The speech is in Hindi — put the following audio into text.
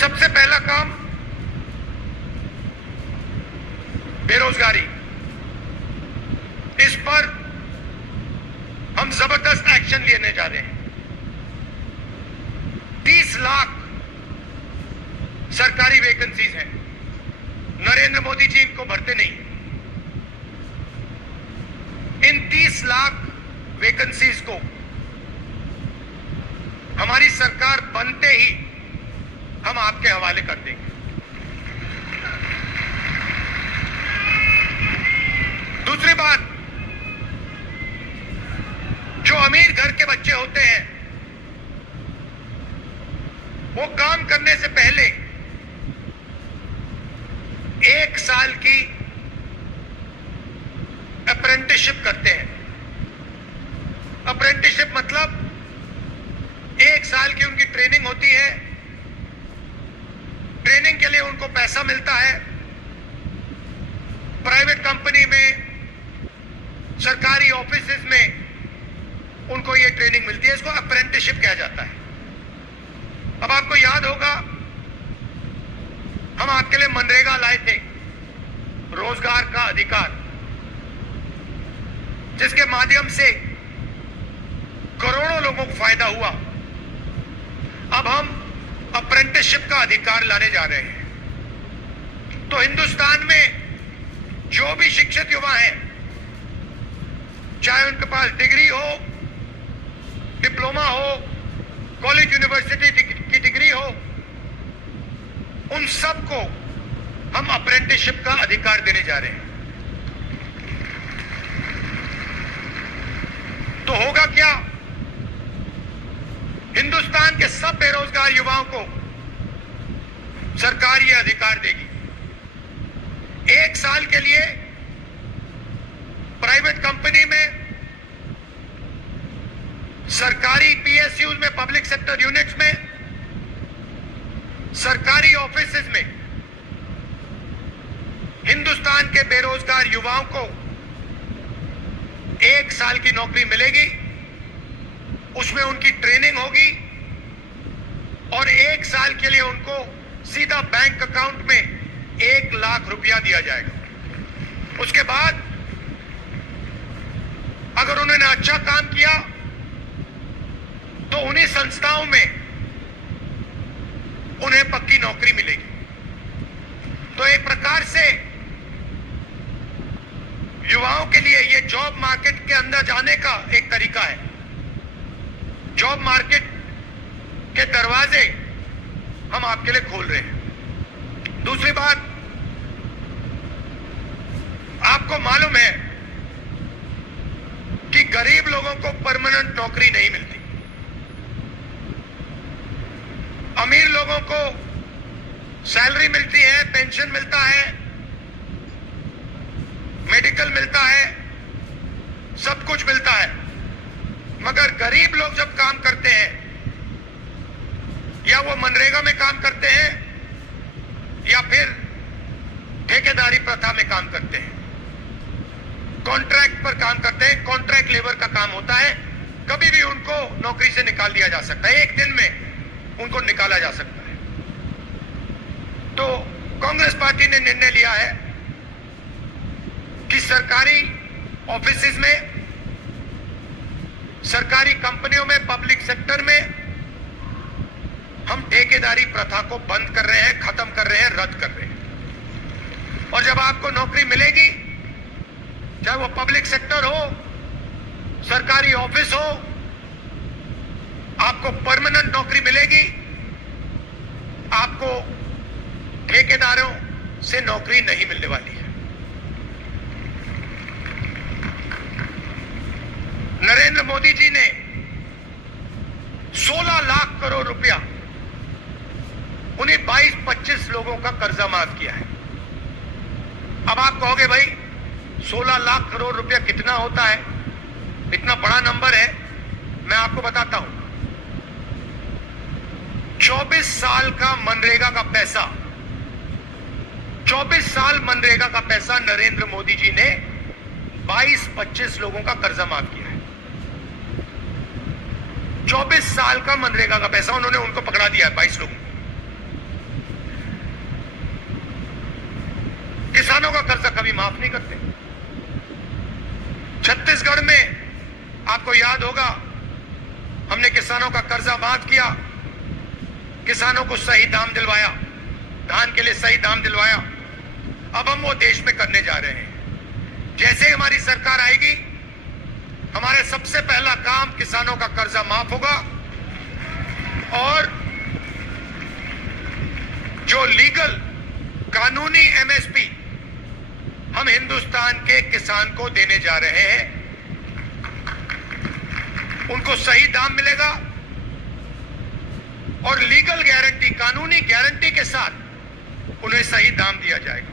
सबसे पहला काम बेरोजगारी। इस पर हम जबरदस्त एक्शन लेने जा रहे हैं। 30 लाख सरकारी वैकेंसीज हैं। नरेंद्र मोदी जी इनको भरते नहीं। इन 30 लाख वैकेंसीज को हमारी सरकार बनते ही हम आपके हवाले कर देंगे। दूसरी बात, जो अमीर घर के बच्चे होते हैं वो काम करने से पहले 1 साल की अप्रेंटिसशिप करते हैं। अप्रेंटिसशिप मतलब 1 साल की उनकी ट्रेनिंग होती है। ट्रेनिंग के लिए उनको पैसा मिलता है। प्राइवेट कंपनी में, सरकारी ऑफिसेज में उनको ये ट्रेनिंग मिलती है। इसको अप्रेंटिसशिप कहा जाता है। अब आपको याद होगा, हम आपके लिए मनरेगा लाए थे, रोजगार का अधिकार, जिसके माध्यम से करोड़ों लोगों को फायदा हुआ। अब हम अप्रेंटिसशिप का अधिकार लाने जा रहे हैं। तो हिंदुस्तान में जो भी शिक्षित युवा हैं, चाहे उनके पास डिग्री हो, डिप्लोमा हो, कॉलेज यूनिवर्सिटी की डिग्री हो, उन सबको हम अप्रेंटिसशिप का अधिकार देने जा रहे हैं। तो होगा क्या? हिंदुस्तान के सब बेरोजगार युवाओं को सरकार यह अधिकार देगी। 1 साल के लिए प्राइवेट कंपनी में, सरकारी पीएसयूज में, पब्लिक सेक्टर यूनिट्स में, सरकारी ऑफिसेज में हिंदुस्तान के बेरोजगार युवाओं को 1 साल की नौकरी मिलेगी। उसमें उनकी ट्रेनिंग होगी और 1 साल के लिए उनको सीधा बैंक अकाउंट में 1 लाख रुपया दिया जाएगा। उसके बाद अगर उन्होंने अच्छा काम किया तो उन्हीं संस्थाओं में उन्हें पक्की नौकरी मिलेगी। तो एक प्रकार से युवाओं के लिए यह जॉब मार्केट के अंदर जाने का एक तरीका है। जॉब मार्केट के दरवाजे हम आपके लिए खोल रहे हैं। दूसरी बात, आपको मालूम है कि गरीब लोगों को परमानेंट नौकरी नहीं मिलती। अमीर लोगों को सैलरी मिलती है, पेंशन मिलता है, मेडिकल मिलता है, सब कुछ मिलता है। मगर गरीब लोग जब काम करते हैं, या वो मनरेगा में काम करते हैं या फिर ठेकेदारी प्रथा में काम करते हैं, कॉन्ट्रैक्ट पर काम करते हैं, कॉन्ट्रैक्ट लेबर का काम होता है, कभी भी उनको नौकरी से निकाल दिया जा सकता है। 1 दिन में उनको निकाला जा सकता है। तो कांग्रेस पार्टी ने निर्णय लिया है कि सरकारी ऑफिसेज में, सरकारी कंपनियों में, पब्लिक सेक्टर में हम ठेकेदारी प्रथा को बंद कर रहे हैं, खत्म कर रहे हैं, रद्द कर रहे हैं। और जब आपको नौकरी मिलेगी, चाहे वो पब्लिक सेक्टर हो, सरकारी ऑफिस हो, आपको परमानेंट नौकरी मिलेगी। आपको ठेकेदारों से नौकरी नहीं मिलने वाली है। नरेंद्र मोदी जी ने 16 लाख करोड़ रुपया उन्हीं 22-25 लोगों का कर्जा माफ किया है। अब आप कहोगे भाई 16 लाख करोड़ रुपया कितना होता है, इतना बड़ा नंबर है। मैं आपको बताता हूं, 24 साल का मनरेगा का पैसा, 24 साल मनरेगा का पैसा नरेंद्र मोदी जी ने 22-25 लोगों का कर्जा माफ किया है। 24 साल का मनरेगा का पैसा उन्होंने उनको पकड़ा दिया है, 22 लोगों को। किसानों का कर्जा कभी माफ नहीं करते। छत्तीसगढ़ में आपको याद होगा, हमने किसानों का कर्जा माफ किया, किसानों को सही दाम दिलवाया, धान के लिए सही दाम दिलवाया। अब हम वो देश में करने जा रहे हैं। जैसे ही हमारी सरकार आएगी, हमारे सबसे पहला काम किसानों का कर्जा माफ होगा और जो लीगल कानूनी एमएसपी हम हिंदुस्तान के किसान को देने जा रहे हैं, उनको सही दाम मिलेगा और लीगल गारंटी, कानूनी गारंटी के साथ उन्हें सही दाम दिया जाएगा।